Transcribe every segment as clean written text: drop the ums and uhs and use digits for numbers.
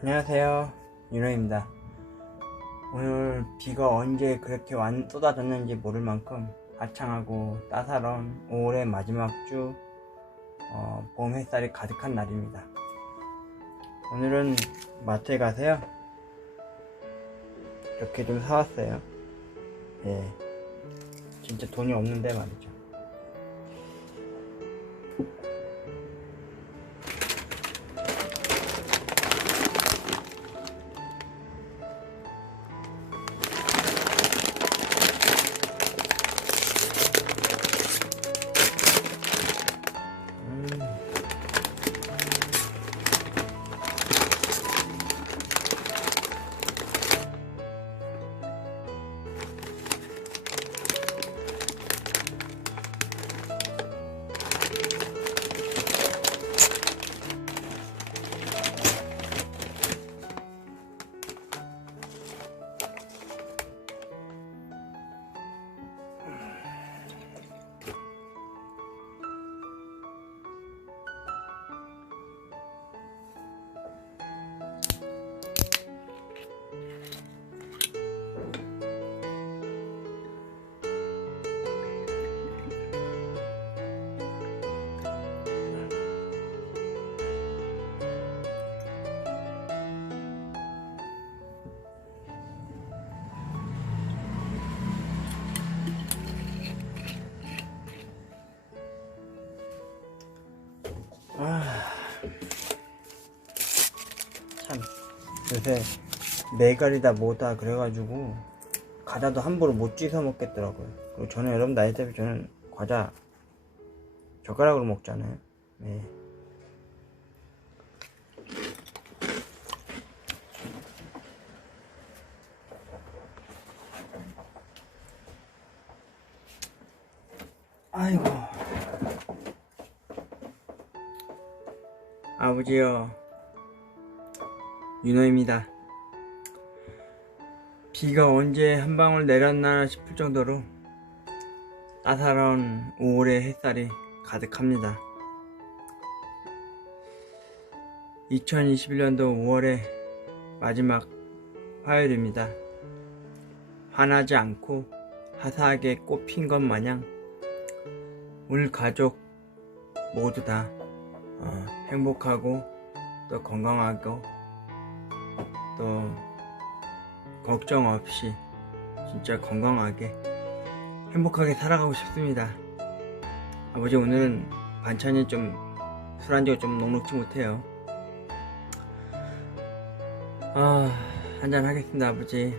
안녕하세요, 윤호입니다. 오늘 비가 언제 그렇게 쏟아졌는지 모를 만큼 화창하고 따사로운 5월의 마지막 주 봄 햇살이 가득한 날입니다. 오늘은 마트에 가서요 이렇게 좀 사왔어요. 예, 진짜 돈이 없는데 말이죠. 참 요새 매갈이다 뭐다 그래가지고 과자도 함부로 못 쥐서 먹겠더라고요. 그리고 저는 여러분들 알다시피 저는 과자 젓가락으로 먹잖아요. 네. 아이고, 아버지요, 윤호입니다. 비가 언제 한 방울 내렸나 싶을 정도로 따사로운 5월의 햇살이 가득합니다. 2021년도 5월의 마지막 화요일입니다. 화나지 않고 화사하게 꽃핀 것 마냥 우리 가족 모두 다 행복하고 또 건강하고 또 걱정 없이 진짜 건강하게 행복하게 살아가고 싶습니다. 아버지, 오늘은 반찬이 좀 술안주가 좀 녹록지 못해요. 한잔 하겠습니다, 아버지.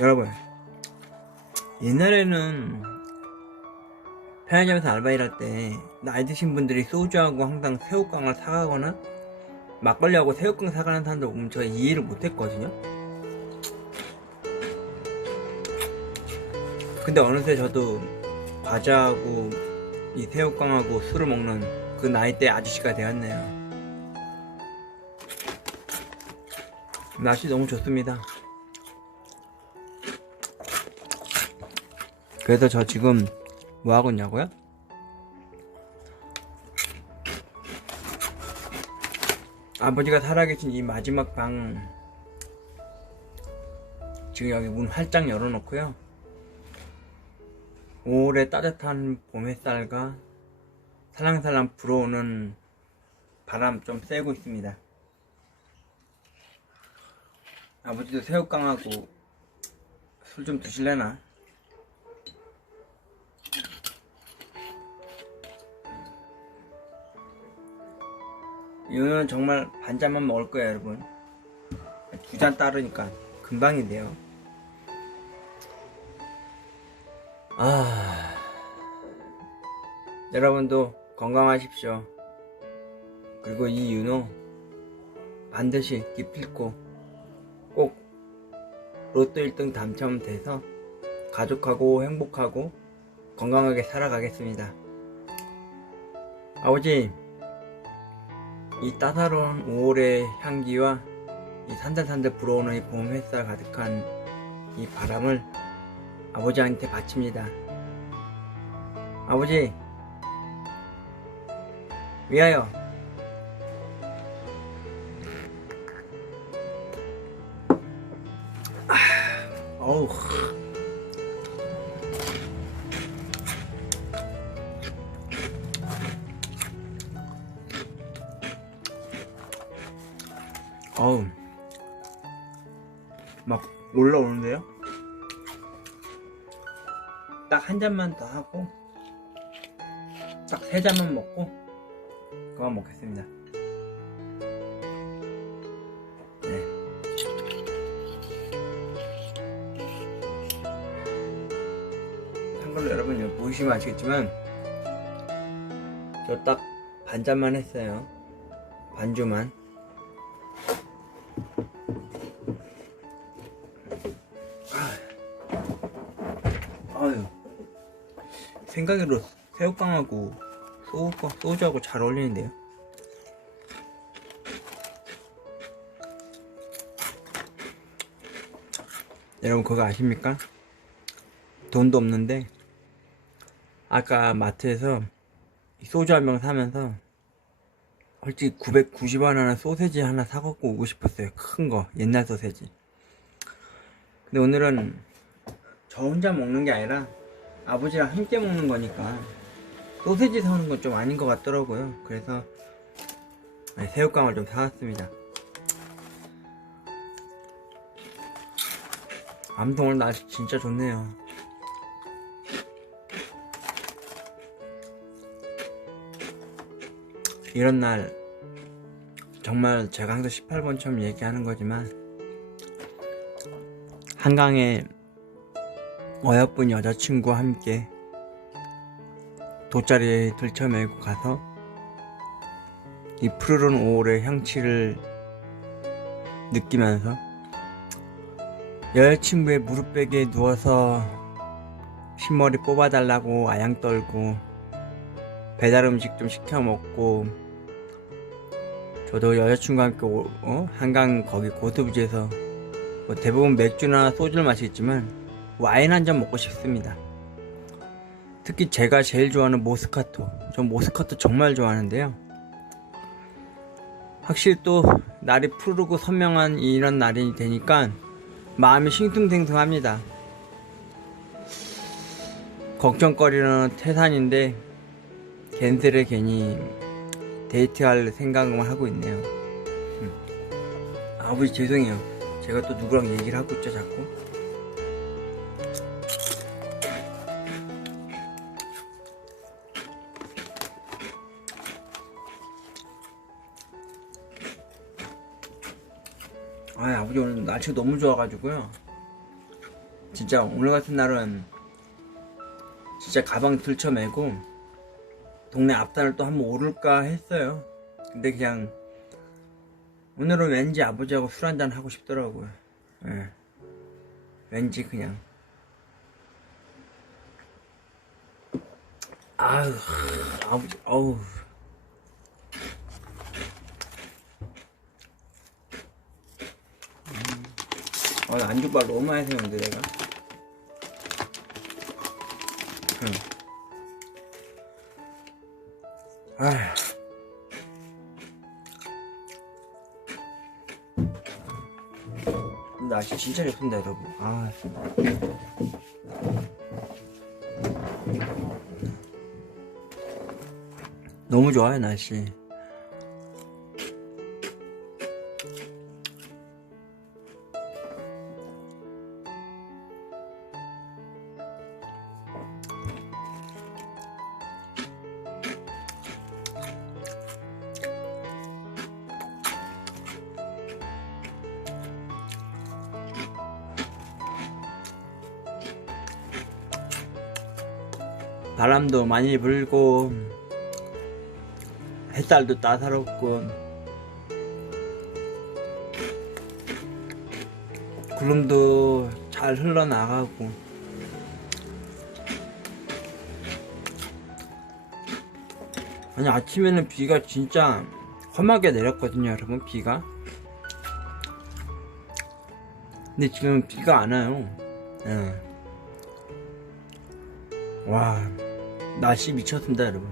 여러분, 옛날에는 편의점에서 알바 일할 때 나이 드신 분들이 소주하고 항상 새우깡을 사가거나 막걸리하고 새우깡 사가는 사람들 보면 제가 이해를 못했거든요. 근데 어느새 저도 과자하고 이 새우깡하고 술을 먹는 그 나이대 아저씨가 되었네요. 맛이 너무 좋습니다. 그래서 저 지금 뭐 하고 있냐고요? 아버지가 살아계신 이 마지막 방 지금 여기 문 활짝 열어놓고요, 5월의 따뜻한 봄 햇살과 살랑살랑 불어오는 바람 좀 쐬고 있습니다. 아버지도 새우깡하고 술 좀 드실래나? 이거는 정말 반잔만 먹을 거예요, 여러분. 2잔 따르니까 금방인데요. 여러분도 건강하십시오. 그리고 이 윤호 반드시 기필코 꼭 로또 1등 당첨돼서 가족하고 행복하고 건강하게 살아가겠습니다. 아버지, 이 따사로운 5월의 향기와 이 산들산들 불어오는 이 봄 햇살 가득한 이 바람을 아버지한테 바칩니다. 아버지, 위하여. 어우. 어우, 막 올라오는데요? 딱 한 잔만 더 하고 딱 3잔만 먹고 그만 먹겠습니다. 네. 참고로 여러분 보시면 아시겠지만 저 딱 반잔만 했어요. 반주만. 아유, 생각으로 새우깡하고 소주하고 잘 어울리는데요. 여러분 그거 아십니까? 돈도 없는데 아까 마트에서 소주 한 병 사면서 솔직히 990원 하는 소세지 하나 사갖고 오고 싶었어요. 큰 거, 옛날 소세지. 근데 오늘은 저 혼자 먹는 게 아니라 아버지랑 함께 먹는 거니까 소세지 사오는 건 좀 아닌 것 같더라고요. 그래서 새우깡을 좀 사왔습니다. 아무튼 오늘 날씨 진짜 좋네요. 이런 날 정말 제가 항상 18번처럼 얘기하는 거지만 한강에 어여쁜 여자친구와 함께 돗자리에 들쳐매고 가서 이 푸르른 5월의 향취를 느끼면서 여자친구의 무릎베개에 누워서 흰머리 뽑아달라고 아양 떨고 배달 음식 좀 시켜 먹고 저도 여자친구와 함께 한강 거기 고수부지에서 뭐 대부분 맥주나 소주를 마시겠지만 와인 한 잔 먹고 싶습니다. 특히 제가 제일 좋아하는 모스카토. 전 모스카토 정말 좋아하는데요. 확실히 또 날이 푸르고 선명한 이런 날이 되니까 마음이 싱숭생숭합니다. 걱정거리는 태산인데 겐슬에 괜히 데이트할 생각만 하고 있네요. 아버지 죄송해요. 제가 또 누구랑 얘기를 하고 있죠 자꾸. 아버지 오늘 날씨가 너무 좋아가지고요. 진짜 오늘 같은 날은 진짜 가방 들쳐매고 동네 앞산을 또 한번 오를까 했어요. 근데 그냥 오늘은 왠지 아버지하고 술 한잔 하고 싶더라고요. 예. 왠지 그냥 아유 아버지 어우 안주발 너무 많이 세우는데 내가. 아휴. 날씨 진짜 좋습니다 여러분. 너무 좋아요 날씨. 바람도 많이 불고 햇살도 따사롭고 구름도 잘 흘러나가고 아니 아침에는 비가 진짜 험하게 내렸거든요 여러분. 비가 근데 지금 비가 안 와요. 예. 와, 날씨 미쳤습니다, 여러분.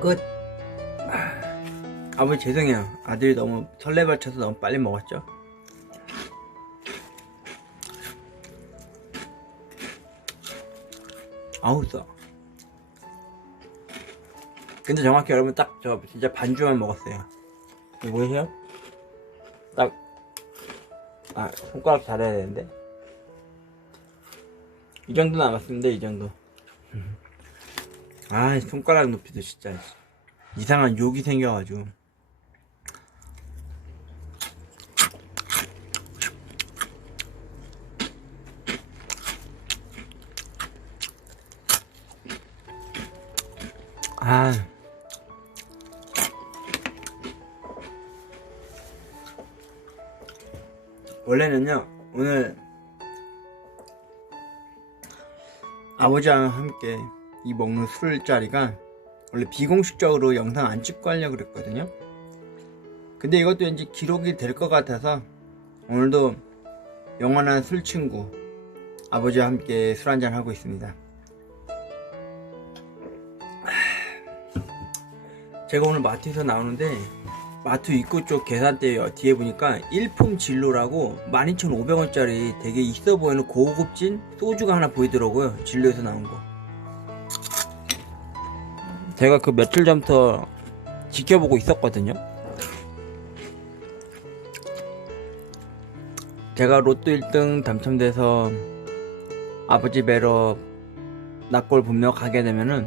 끝. 아버지 죄송해요. 아들이 너무 설레발쳐서 너무 빨리 먹었죠. 아우 써. 근데 정확히 여러분 딱 저 진짜 반주만 먹었어요. 이거 보이세요? 딱 손가락 잘해야 되는데 이 정도 남았습니다. 이 정도. 손가락 높이도 진짜 이상한 욕이 생겨가지고. 원래는요 오늘 아버지와 함께 이 먹는 술자리가 원래 비공식적으로 영상 안 찍고 하려고 그랬거든요. 근데 이것도 왠지 기록이 될 것 같아서 오늘도 영원한 술친구 아버지와 함께 술 한잔 하고 있습니다. 제가 오늘 마트에서 나오는데 마트 입구 쪽 계산대 뒤에 보니까 일품 진로라고 12,500원짜리 되게 있어 보이는 고급진 소주가 하나 보이더라고요. 진로에서 나온 거. 제가 그 며칠 전부터 지켜보고 있었거든요. 제가 로또 1등 당첨돼서 아버지 뵈러 납골 분명 가게 되면은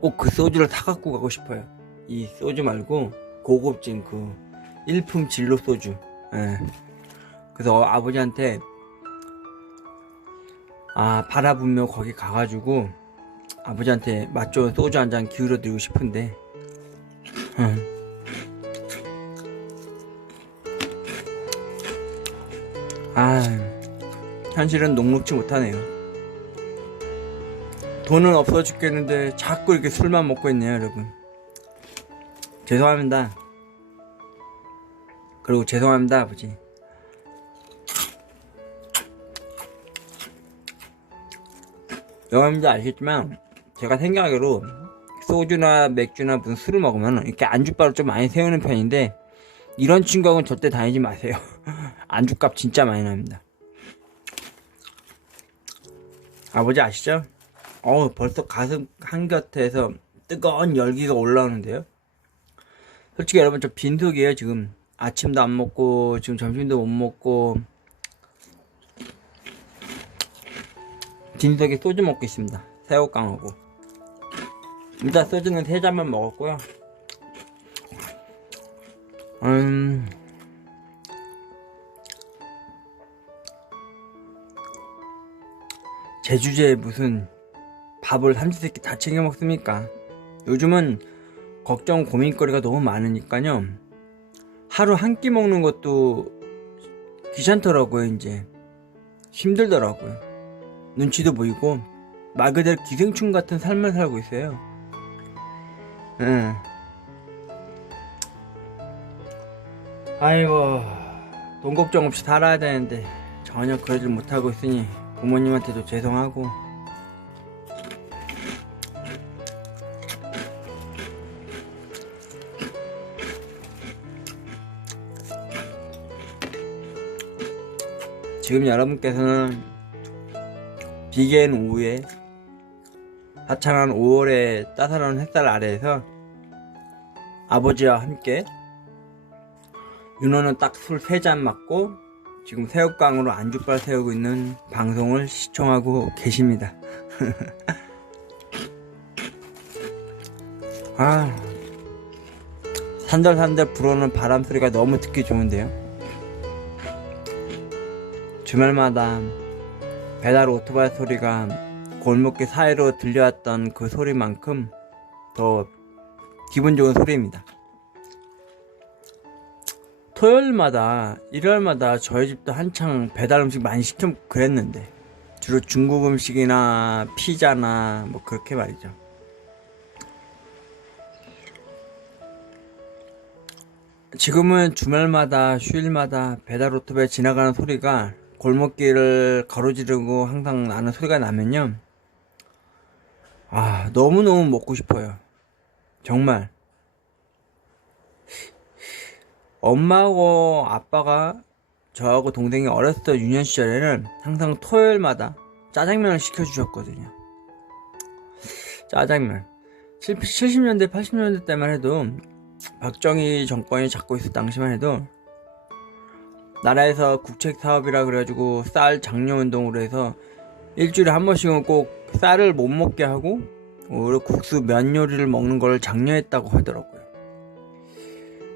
꼭 그 소주를 사갖고 가고 싶어요. 이 소주 말고 고급진 그 일품 진로 소주. 예. 그래서 아버지한테 바라분명 거기 가가지고 아버지한테 맛 좋은 소주 한 잔 기울여 드리고 싶은데 현실은 녹록지 못하네요. 돈은 없어 죽겠는데 자꾸 이렇게 술만 먹고 있네요, 여러분. 죄송합니다. 그리고 죄송합니다, 아버지. 여러분들 아시겠지만 제가 생각하기로 소주나 맥주나 무슨 술을 먹으면 이렇게 안주바를 좀 많이 세우는 편인데 이런 친구하고는 절대 다니지 마세요. 안주값 진짜 많이 납니다. 아버지 아시죠? 벌써 가슴 한곁에서 뜨거운 열기가 올라오는데요. 솔직히 여러분 저 빈속이에요. 지금 아침도 안 먹고 지금 점심도 못 먹고 빈속에 소주 먹고 있습니다. 새우깡하고. 일단 소주는 3잔만 먹었고요. 제주제에 무슨 밥을 삼시세끼 다 챙겨 먹습니까? 요즘은 걱정 고민거리가 너무 많으니까요. 하루 한 끼 먹는 것도 귀찮더라고요. 이제 힘들더라고요. 눈치도 보이고 말 그대로 기생충 같은 삶을 살고 있어요. 아이고 돈 걱정 없이 살아야 되는데 전혀 그러질 못하고 있으니 부모님한테도 죄송하고 지금 여러분께서는 비개인 오후에 화창한 5월의 따사로운 햇살 아래에서 아버지와 함께 윤호는 딱 술 3잔 맞고 지금 새우깡으로 안주발 세우고 있는 방송을 시청하고 계십니다. 산들산들 불어오는 바람 소리가 너무 듣기 좋은데요. 주말마다 배달 오토바이 소리가 골목길 사이로 들려왔던 그 소리만큼 더 기분 좋은 소리입니다. 토요일마다 일요일마다 저희 집도 한창 배달 음식 많이 시켜 그랬는데 주로 중국 음식이나 피자나 뭐 그렇게 말이죠. 지금은 주말마다 휴일마다 배달 오토바이 지나가는 소리가 골목길을 가로지르고 항상 나는 소리가 나면요, 너무너무 먹고 싶어요. 정말. 엄마하고 아빠가 저하고 동생이 어렸을 때 유년 시절에는 항상 토요일마다 짜장면을 시켜주셨거든요. 짜장면. 70년대 80년대 때만 해도, 박정희 정권이 잡고 있을 당시만 해도 나라에서 국책사업이라 그래가지고 쌀 장려운동으로 해서 일주일에 한 번씩은 꼭 쌀을 못 먹게 하고 오히려 국수 면 요리를 먹는 걸 장려했다고 하더라고요.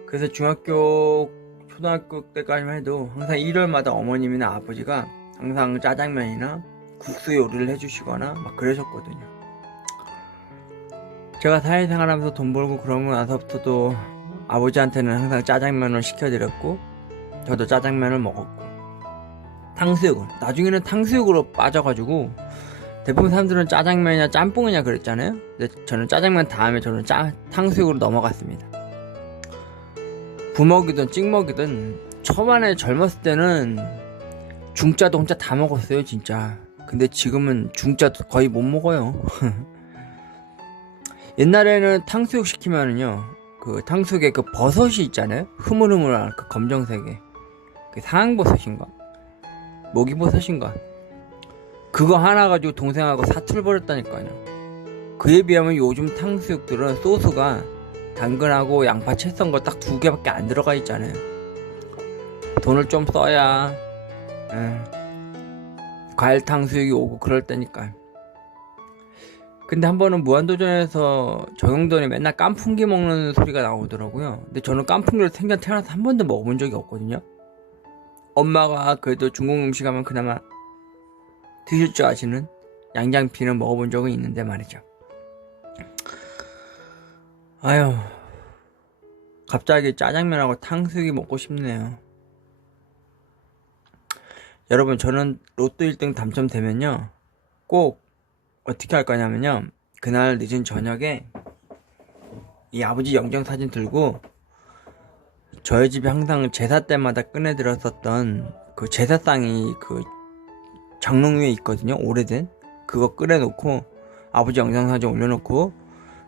그래서 중학교 초등학교 때까지만 해도 항상 일요일마다 어머님이나 아버지가 항상 짜장면이나 국수 요리를 해주시거나 막 그러셨거든요. 제가 사회생활하면서 돈 벌고 그러고 나서부터도 아버지한테는 항상 짜장면을 시켜드렸고, 저도 짜장면을 먹었고, 탕수육을, 나중에는 탕수육으로 빠져가지고 대부분 사람들은 짜장면이냐 짬뽕이냐 그랬잖아요. 근데 저는 짜장면 다음에 저는 탕수육으로 넘어갔습니다. 부먹이든 찍먹이든 초반에 젊었을 때는 중짜도 혼자 다 먹었어요, 진짜. 근데 지금은 중짜도 거의 못 먹어요. 옛날에는 탕수육 시키면은요, 그 탕수육에 그 버섯이 있잖아요. 흐물흐물한 그 검정색의 그 상황버섯인가 모기버섯인가, 그거 하나 가지고 동생하고 사투를 벌였다니까요. 그에 비하면 요즘 탕수육들은 소스가 당근하고 양파 채 썬 거 딱 2개밖에 안 들어가 있잖아요. 돈을 좀 써야 과일 탕수육이 오고 그럴 때니까. 근데 한 번은 무한도전에서 정영돈이 맨날 깐풍기 먹는 소리가 나오더라고요. 근데 저는 깐풍기를 태어나서 한 번도 먹어본 적이 없거든요. 엄마가 그래도 중국 음식 하면 그나마 드실 줄 아시는 양장피는 먹어본 적은 있는데 말이죠. 아유, 갑자기 짜장면하고 탕수육이 먹고 싶네요. 여러분, 저는 로또 1등 당첨되면요, 꼭 어떻게 할 거냐면요, 그날 늦은 저녁에 이 아버지 영정사진 들고 저희 집에 항상 제사 때마다 꺼내들었었던 그 제사상이 그 장롱 위에 있거든요. 오래된 그거 꺼내놓고 아버지 영상사진 올려놓고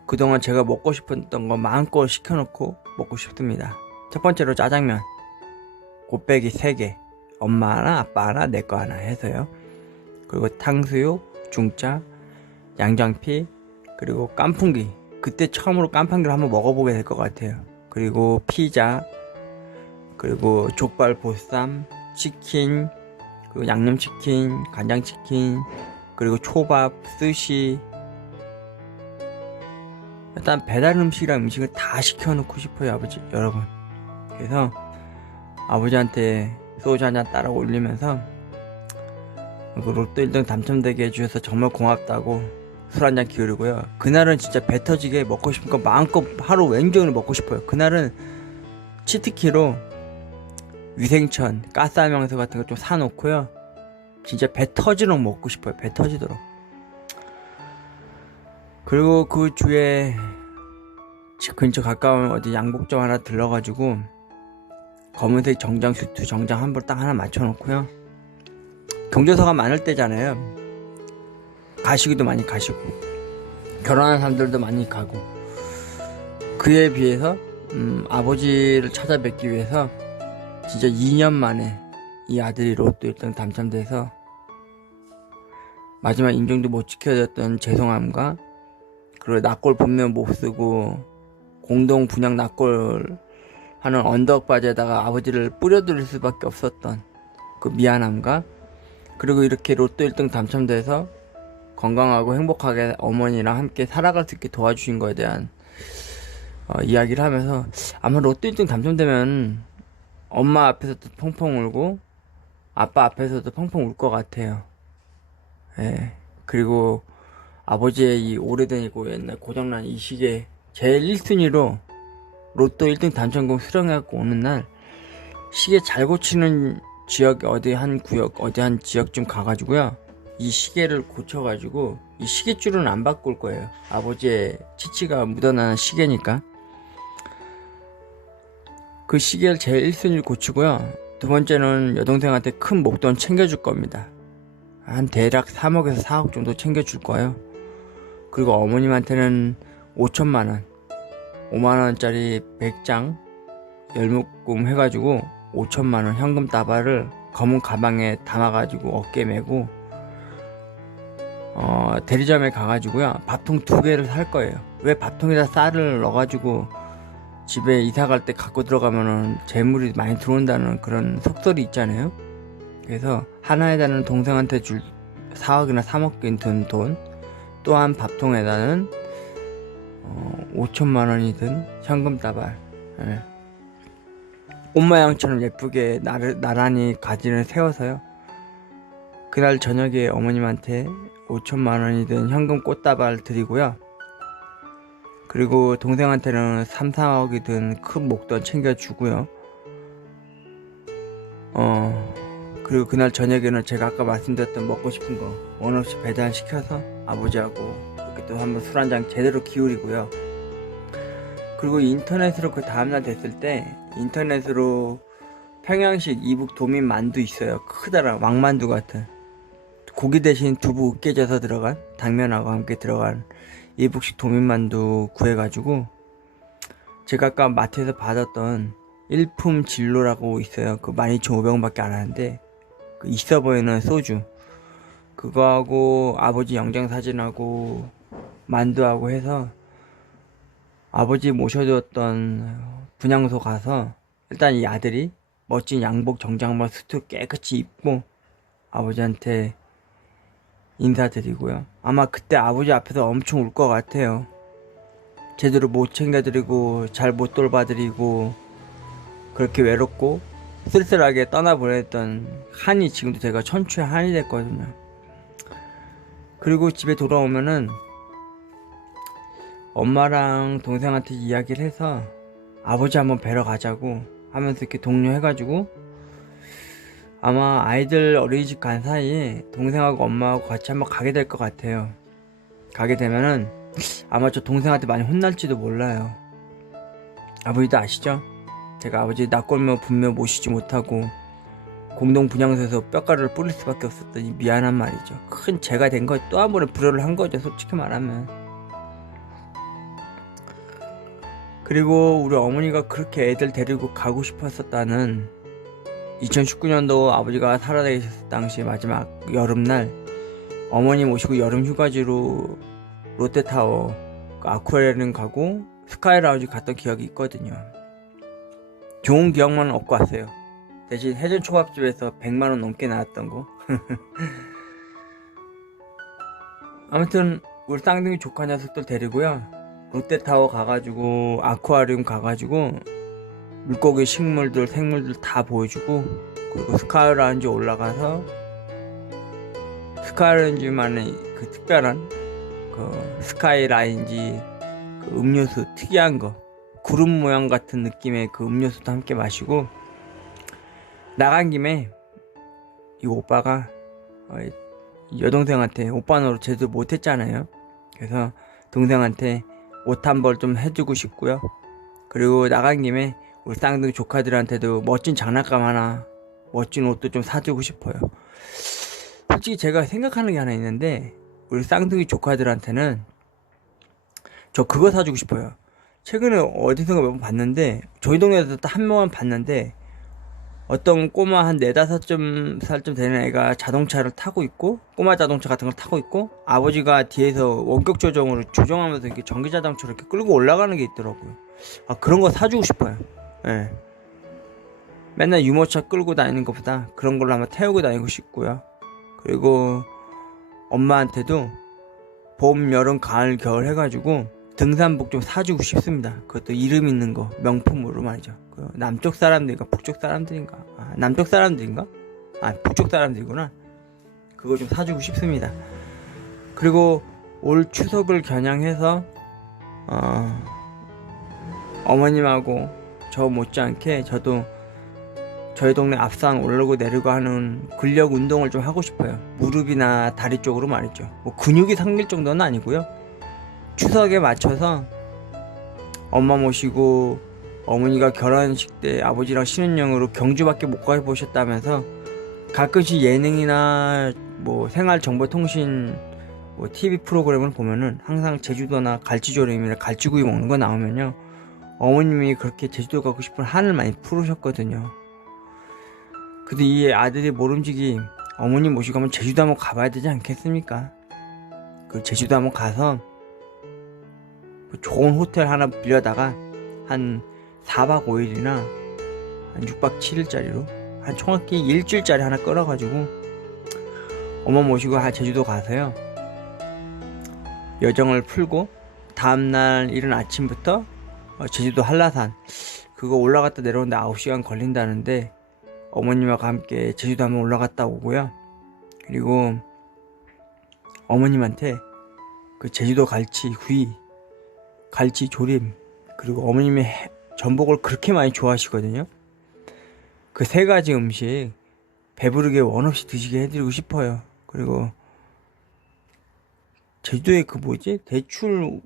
그동안 제가 먹고 싶었던 거 마음껏 시켜놓고 먹고 싶습니다. 첫 번째로 짜장면 곱빼기 3개, 엄마 하나 아빠 하나 내 거 하나 해서요. 그리고 탕수육, 중짜, 양장피, 그리고 깐풍기. 그때 처음으로 깐풍기를 한번 먹어보게 될 것 같아요. 그리고 피자, 그리고 족발, 보쌈, 치킨, 그리고 양념치킨, 간장치킨, 그리고 초밥, 스시. 일단 배달 음식이랑 음식을 다 시켜놓고 싶어요, 아버지, 여러분. 그래서 아버지한테 소주 한잔 따라 올리면서 그 로또 1등 당첨되게 해주셔서 정말 고맙다고 술 한잔 기울이고요. 그날은 진짜 배 터지게 먹고 싶은 거 마음껏 하루 왼종일 먹고 싶어요. 그날은 치트키로 위생천, 가스알명소 같은 거 좀 사놓고요, 진짜 배 터지도록 먹고 싶어요. 배 터지도록. 그리고 그 주에 집 근처 가까운 어디 양복점 하나 들러가지고 검은색 정장 슈트 정장 한 벌 딱 하나 맞춰놓고요, 경조사가 많을 때잖아요. 가시기도 많이 가시고 결혼한 사람들도 많이 가고, 그에 비해서 아버지를 찾아뵙기 위해서 진짜 2년 만에 이 아들이 로또 1등 당첨돼서 마지막 인정도 못 지켜줬던 죄송함과, 그리고 납골 분명 못 쓰고 공동 분양 납골 하는 언덕바지에다가 아버지를 뿌려드릴 수밖에 없었던 그 미안함과, 그리고 이렇게 로또 1등 당첨돼서 건강하고 행복하게 어머니랑 함께 살아갈 수 있게 도와주신 거에 대한 이야기를 하면서, 아마 로또 1등 당첨되면 엄마 앞에서도 펑펑 울고 아빠 앞에서도 펑펑 울 것 같아요. 예. 그리고 아버지의 이 오래되고 옛날 고장난 이 시계 제일 1순위로 로또 1등 당첨금 수령해갖고 오는 날 시계 잘 고치는 지역 어디 한 구역 어디 한 지역쯤 가가지고요, 이 시계를 고쳐가지고 이 시계줄은 안 바꿀 거예요. 아버지의 치치가 묻어나는 시계니까. 그 시계를 제일 1순위를 고치고요. 두 번째는 여동생한테 큰 목돈 챙겨줄 겁니다. 한 대략 3억에서 4억 정도 챙겨줄 거예요. 그리고 어머님한테는 5천만원 5만원짜리 100장 열묶음 해가지고 5천만원 현금 다발을 검은 가방에 담아가지고 어깨에 메고 대리점에 가가지고요 밥통 2개를 살 거예요. 왜 밥통에다 쌀을 넣어가지고 집에 이사 갈 때 갖고 들어가면은 재물이 많이 들어온다는 그런 속설이 있잖아요. 그래서 하나에다는 동생한테 줄 4억이나 3억 든 돈, 또한 밥통에다는 5천만 원이 든 현금 다발, 꽃모양처럼 예쁘게 나란히 가지를 세워서요. 그날 저녁에 어머님한테 5천만 원이 든 현금 꽃다발 드리고요. 그리고 동생한테는 3, 4억이 든 큰 목돈 챙겨주고요. 그리고 그날 저녁에는 제가 아까 말씀드렸던 먹고 싶은 거 원 없이 배달시켜서 아버지하고 이렇게 또 한번 술 한잔 제대로 기울이고요. 그리고 인터넷으로 그 다음날 됐을 때 인터넷으로 평양식 이북 도민 만두 있어요. 크더라. 왕만두 같은 고기 대신 두부 으깨져서 들어간 당면하고 함께 들어간 이북식 도민만두 구해가지고 제가 아까 마트에서 받았던 일품 진로라고 있어요. 그 12,500원밖에 안 하는데 그 있어 보이는 소주 그거하고 아버지 영장사진하고 만두하고 해서 아버지 모셔두었던 분향소 가서 일단 이 아들이 멋진 양복 정장만 수트 깨끗이 입고 아버지한테 인사드리고요. 아마 그때 아버지 앞에서 엄청 울 것 같아요. 제대로 못 챙겨드리고 잘 못 돌봐드리고 그렇게 외롭고 쓸쓸하게 떠나보냈던 한이 지금도 제가 천추의 한이 됐거든요. 그리고 집에 돌아오면은 엄마랑 동생한테 이야기를 해서 아버지 한번 뵈러 가자고 하면서 이렇게 독려해가지고 아마 아이들 어린이집 간 사이에 동생하고 엄마하고 같이 한번 가게 될 것 같아요. 가게 되면은 아마 저 동생한테 많이 혼날지도 몰라요. 아버지도 아시죠? 제가 아버지 낯골며 분며 모시지 못하고 공동 분향소에서 뼈가루를 뿌릴 수밖에 없었더니 미안한 말이죠. 큰 죄가 된 거 또 한 번의 불효를 한 거죠, 솔직히 말하면. 그리고 우리 어머니가 그렇게 애들 데리고 가고 싶었었다는 2019년도 아버지가 살아계셨을 당시 마지막 여름날 어머니 모시고 여름 휴가지로 롯데타워 아쿠아리움 가고 스카이라운지 갔던 기억이 있거든요. 좋은 기억만 얻고 왔어요. 대신 해전초밥집에서 100만원 넘게 나왔던 거. 아무튼 우리 쌍둥이 조카 녀석들 데리고요 롯데타워 가가지고 아쿠아리움 가가지고 물고기 식물들 생물들 다 보여주고 그리고 스카이라운지 올라가서 스카이라운지만의 그 특별한 그 스카이라인지 그 음료수 특이한 거 구름 모양 같은 느낌의 그 음료수도 함께 마시고 나간 김에 이 오빠가 여동생한테 오빠 노릇 제대로 못했잖아요. 그래서 동생한테 옷 한 벌 좀 해주고 싶고요. 그리고 나간 김에 우리 쌍둥이 조카들한테도 멋진 장난감 하나 멋진 옷도 좀 사주고 싶어요. 솔직히 제가 생각하는 게 하나 있는데 우리 쌍둥이 조카들한테는 저 그거 사주고 싶어요. 최근에 어디선가 몇 번 봤는데 저희 동네에서 딱 한 명만 봤는데 어떤 꼬마 한 4, 5살쯤 되는 애가 자동차를 타고 있고 꼬마 자동차 같은 걸 타고 있고 아버지가 뒤에서 원격 조정으로 조정하면서 이렇게 전기 자동차를 이렇게 끌고 올라가는 게 있더라고요. 아 그런 거 사주고 싶어요. 예. 맨날 유모차 끌고 다니는 것보다 그런 걸로 한번 태우고 다니고 싶고요. 그리고 엄마한테도 봄, 여름, 가을, 겨울 해가지고 등산복 좀 사주고 싶습니다. 그것도 이름 있는 거 명품으로 말이죠. 그 남쪽 사람들인가 북쪽 사람들인가 남쪽 사람들인가 북쪽 사람들이구나. 그거 좀 사주고 싶습니다. 그리고 올 추석을 겨냥해서 어머님하고 저 못지않게 저도 저희 동네 앞산 오르고 내리고 하는 근력 운동을 좀 하고 싶어요. 무릎이나 다리 쪽으로 말이죠. 뭐 근육이 생길 정도는 아니고요. 추석에 맞춰서 엄마 모시고 어머니가 결혼식 때 아버지랑 신혼여행으로 경주밖에 못 가보셨다면서 가끔씩 예능이나 뭐 생활정보통신 뭐 TV 프로그램을 보면은 항상 제주도나 갈치조림이나 갈치구이 먹는 거 나오면요, 어머님이 그렇게 제주도 가고 싶은 한을 많이 풀으셨거든요. 근데 이 아들이 모름지기 어머니 모시고 한번 제주도 한번 가봐야 되지 않겠습니까? 그 제주도 한번 가서 좋은 호텔 하나 빌려다가 한 4박 5일이나 한 6박 7일짜리로 한 정확히 일주일짜리 하나 끌어가지고 엄마 모시고 제주도 가서요, 여정을 풀고 다음날 이른 아침부터 제주도 한라산 그거 올라갔다 내려오는데 9시간 걸린다는데 어머님하고 함께 제주도 한번 올라갔다 오고요. 그리고 어머님한테 그 제주도 갈치구이, 갈치조림, 그리고 어머님이 전복을 그렇게 많이 좋아하시거든요. 그 3가지 음식 배부르게 원 없이 드시게 해드리고 싶어요. 그리고 제주도에 그 뭐지? 대출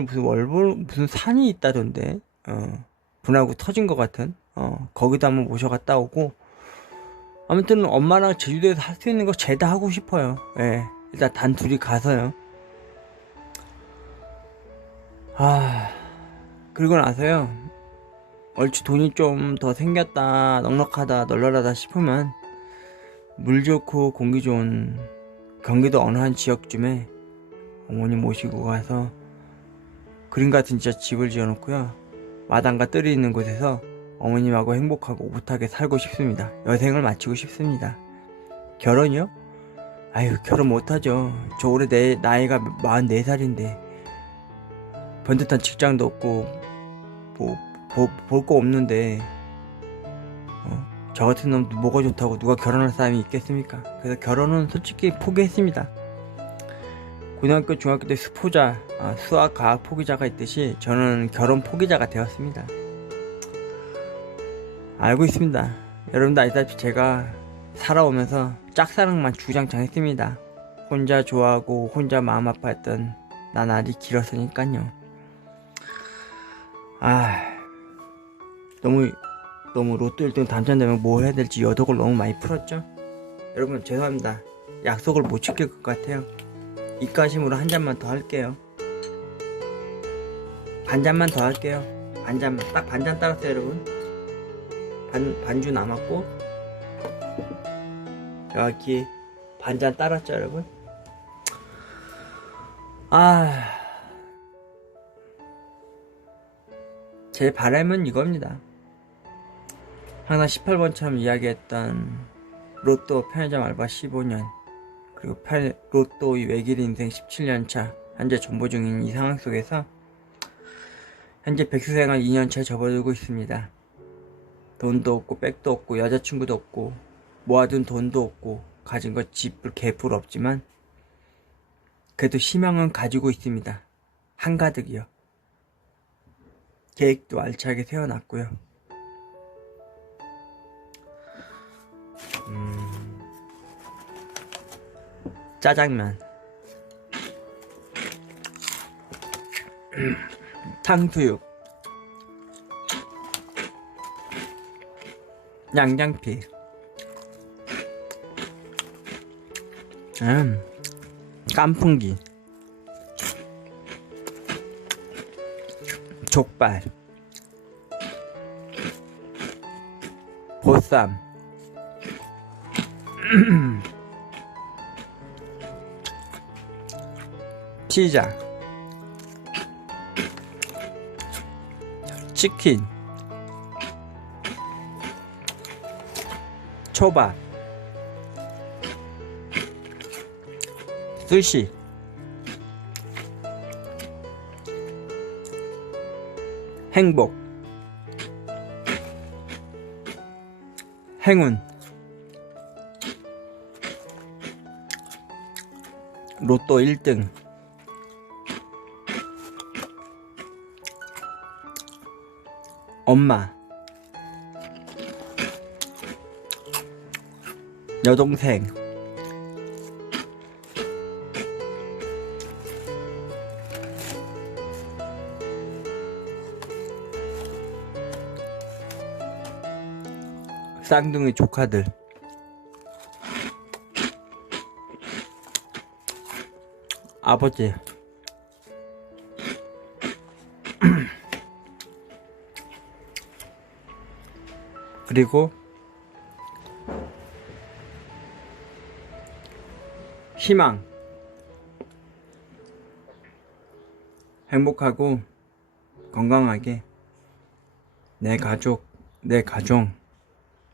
무슨 월볼 무슨 산이 있다던데, 분하고 터진 것 같은, 거기도 한번 모셔갔다 오고, 아무튼 엄마랑 제주도에서 할 수 있는 거 죄다 하고 싶어요. 예. 일단 단 둘이 가서요. 그리고 나서요, 얼추 돈이 좀 더 생겼다, 넉넉하다, 널널하다 싶으면 물 좋고 공기 좋은 경기도 어느 한 지역쯤에 어머니 모시고 가서 그림 같은 진짜 집을 지어놓고요, 마당과 뜰이 있는 곳에서 어머님하고 행복하고 오붓하게 살고 싶습니다. 여생을 마치고 싶습니다. 결혼이요? 아유, 결혼 못하죠. 저 올해 나이가 44살인데 번듯한 직장도 없고 볼 거 없는데 저 같은 놈도 뭐가 좋다고 누가 결혼할 사람이 있겠습니까? 그래서 결혼은 솔직히 포기했습니다. 고등학교 중학교 때 수학 과학 포기자가 있듯이 저는 결혼 포기자가 되었습니다. 알고 있습니다. 여러분도 알다시피 제가 살아오면서 짝사랑만 주장창 했습니다. 혼자 좋아하고 혼자 마음 아파했던 나날이 길었으니까요. 너무 로또 1등 당첨되면 뭐 해야 될지 여독을 너무 많이 풀었죠? 여러분 죄송합니다. 약속을 못 지킬 것 같아요. 입가심으로 한 잔만 더 할게요. 반잔만 더 할게요. 반잔만, 딱 반잔 따랐어요 여러분. 반주 남았고 정확히 반잔 따랐죠 여러분. 제 바람은 이겁니다. 항상 18번처럼 이야기했던 로또 편의점 알바 15년, 그리고 로또 외길 인생 17년차 현재 존버 중인 이 상황 속에서 현재 백수생활 2년차 접어들고 있습니다. 돈도 없고 백도 없고 여자친구도 없고 모아둔 돈도 없고 가진 것 집불 개뿔 없지만 그래도 희망은 가지고 있습니다. 한가득이요. 계획도 알차게 세워놨고요. 짜장면, 탕수육, 양장피, 깐풍기, 족발, 보쌈, 피자, 치킨, 초밥, 스시, 행복, 행운, 로또 1등, 엄마, 여동생, 쌍둥이 조카들. 아버지. 그리고 희망. 행복하고 건강하게 내 가족, 내 가정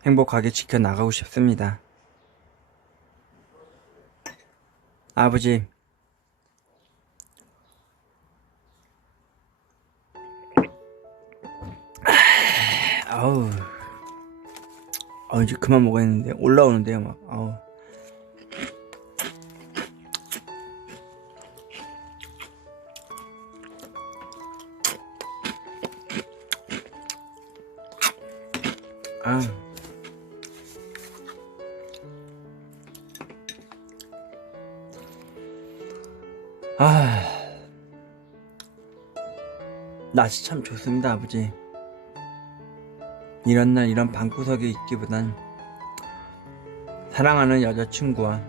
행복하게 지켜나가고 싶습니다. 아버지, 아우, 이제 그만 먹어야겠는데 올라오는데요 막. 아우. 아. 날씨 참 좋습니다, 아버지. 이런 날 이런 방구석에 있기보단 사랑하는 여자친구와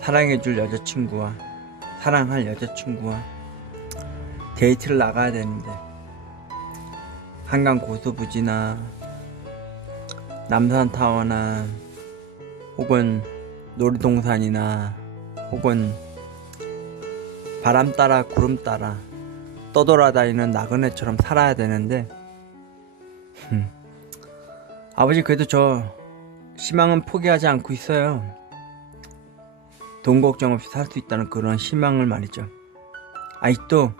사랑해줄 여자친구와 사랑할 여자친구와 데이트를 나가야 되는데 한강 고수부지나 남산타워나 혹은 놀이동산이나 혹은 바람 따라 구름 따라 떠돌아다니는 나그네처럼 살아야 되는데 아버지, 그래도 저 희망은 포기하지 않고 있어요. 돈 걱정 없이 살 수 있다는 그런 희망을 말이죠. 아직도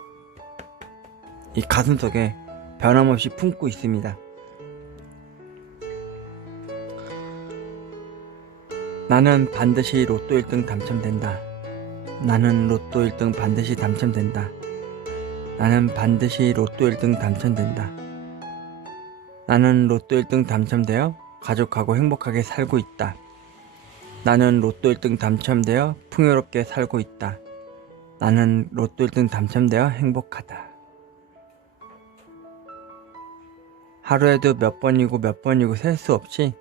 이 가슴속에 변함없이 품고 있습니다. 나는 반드시 로또 1등 당첨된다. 나는 로또 1등 반드시 당첨된다. 나는 반드시 로또 1등 당첨된다. 나는 로또 1등 당첨되어 가족하고 행복하게 살고 있다. 나는 로또 1등 당첨되어 풍요롭게 살고 있다. 나는 로또 1등 당첨되어 행복하다. 하루에도 몇 번이고 셀 수 없이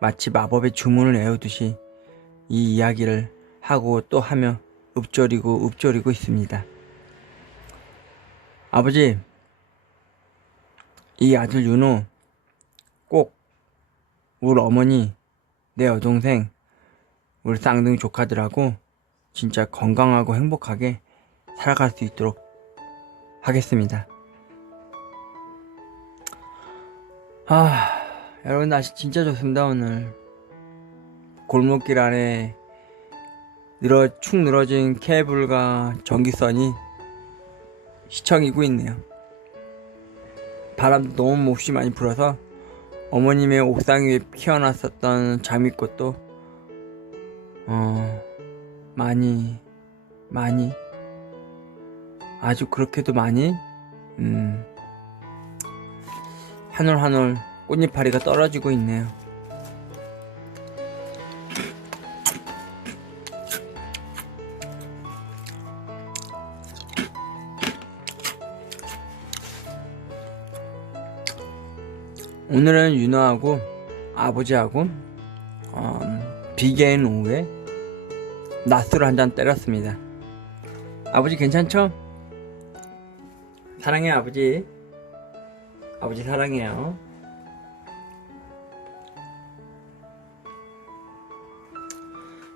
마치 마법의 주문을 외우듯이 이 이야기를 하고 또 하며 읊조리고 있습니다. 아버지, 이 아들 윤호 꼭 우리 어머니, 내 여동생, 우리 쌍둥이 조카들하고 진짜 건강하고 행복하게 살아갈 수 있도록 하겠습니다. 여러분, 날씨 진짜 좋습니다. 오늘 골목길 안에 축 늘어진 케이블과 전기선이 시청이고 있네요. 바람도 너무 몹시 많이 불어서 어머님의 옥상 위에 피어났었던 장미꽃도 많이 아주 그렇게도 많이 한 올 한 올 꽃잎파리가 떨어지고 있네요. 오늘은 윤호하고 아버지하고 비계인 오후에 낮술을 한잔 때렸습니다. 아버지 괜찮죠? 사랑해요, 아버지. 아버지 사랑해요.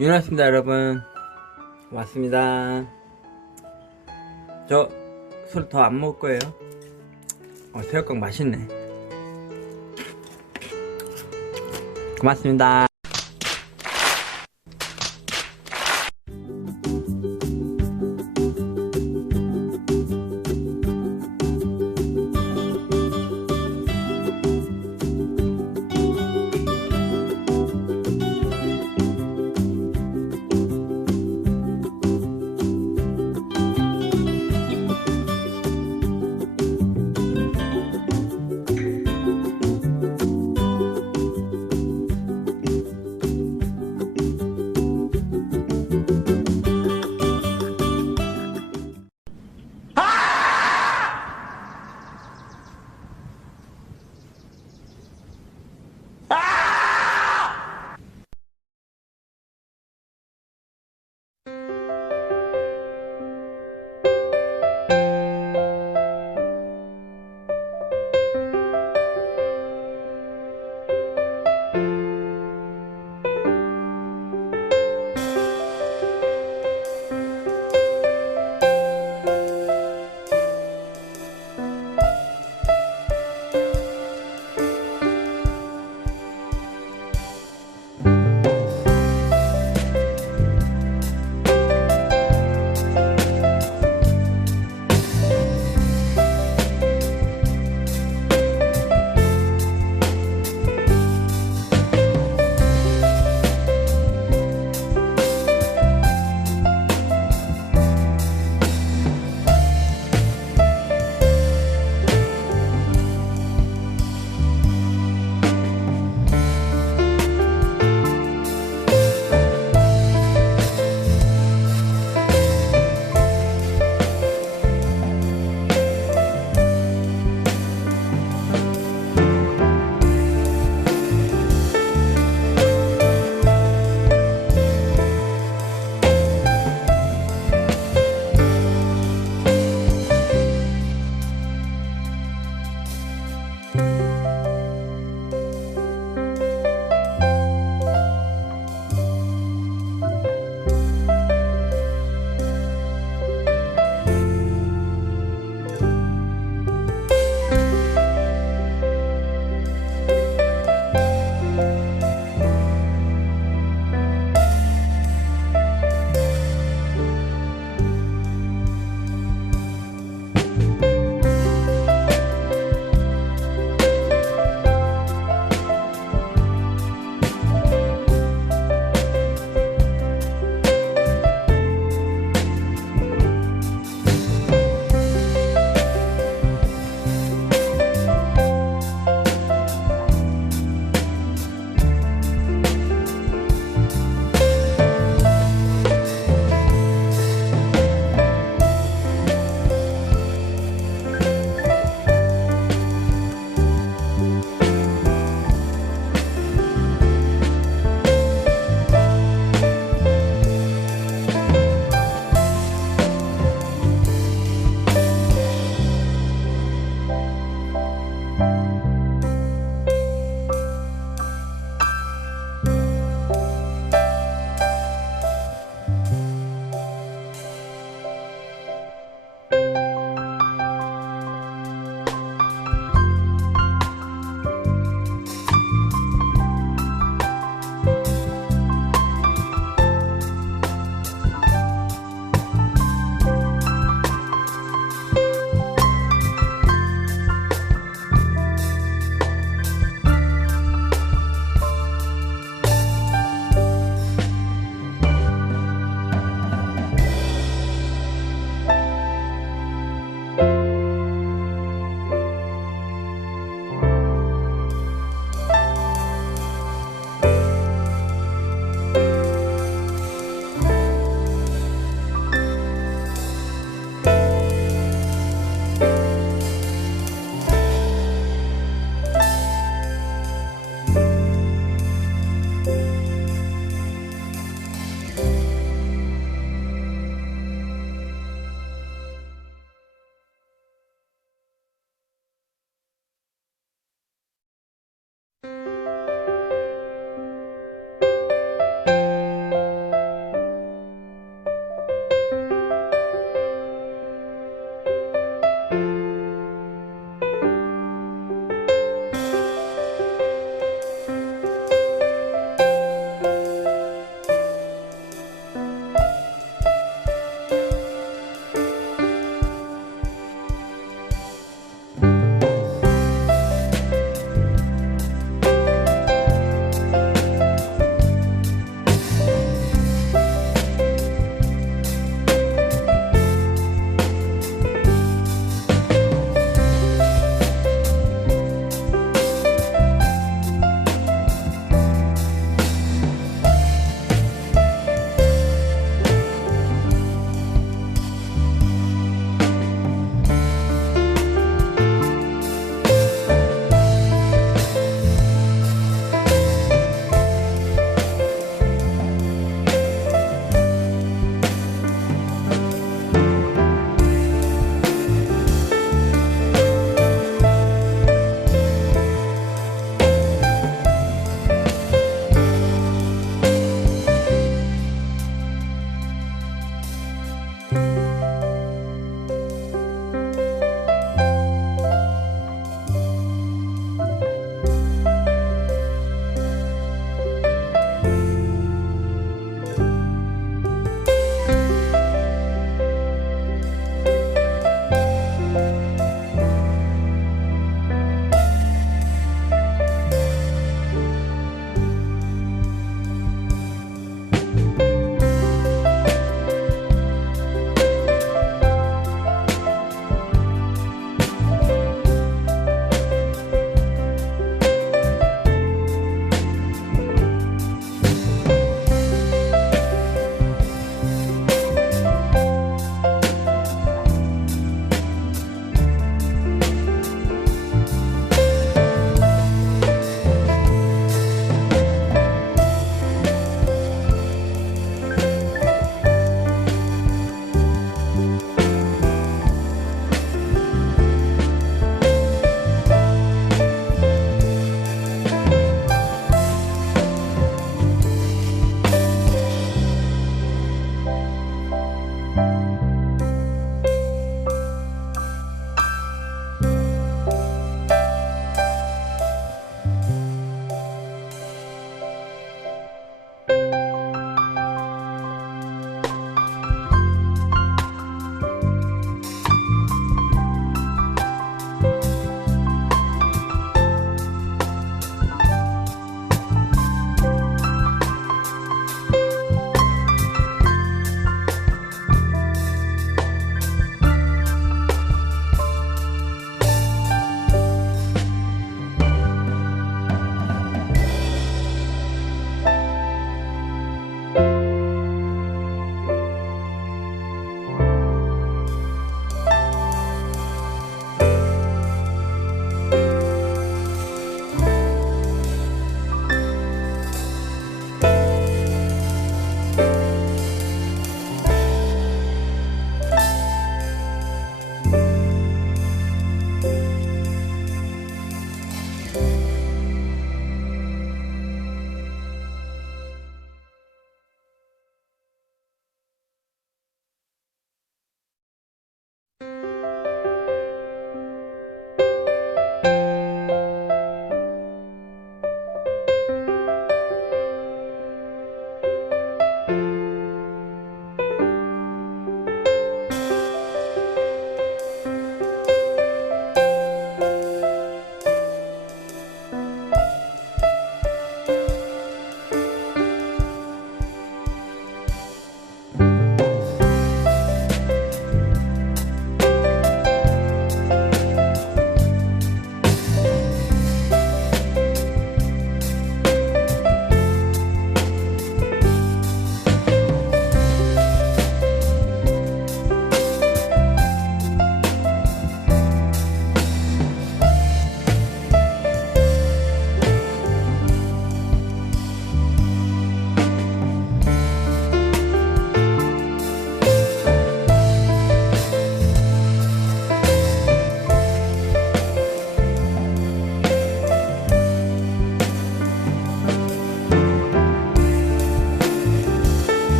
윤호였습니다, 여러분. 고맙습니다. 저 술 더 안 먹을 거예요. 새우깡 맛있네. 고맙습니다.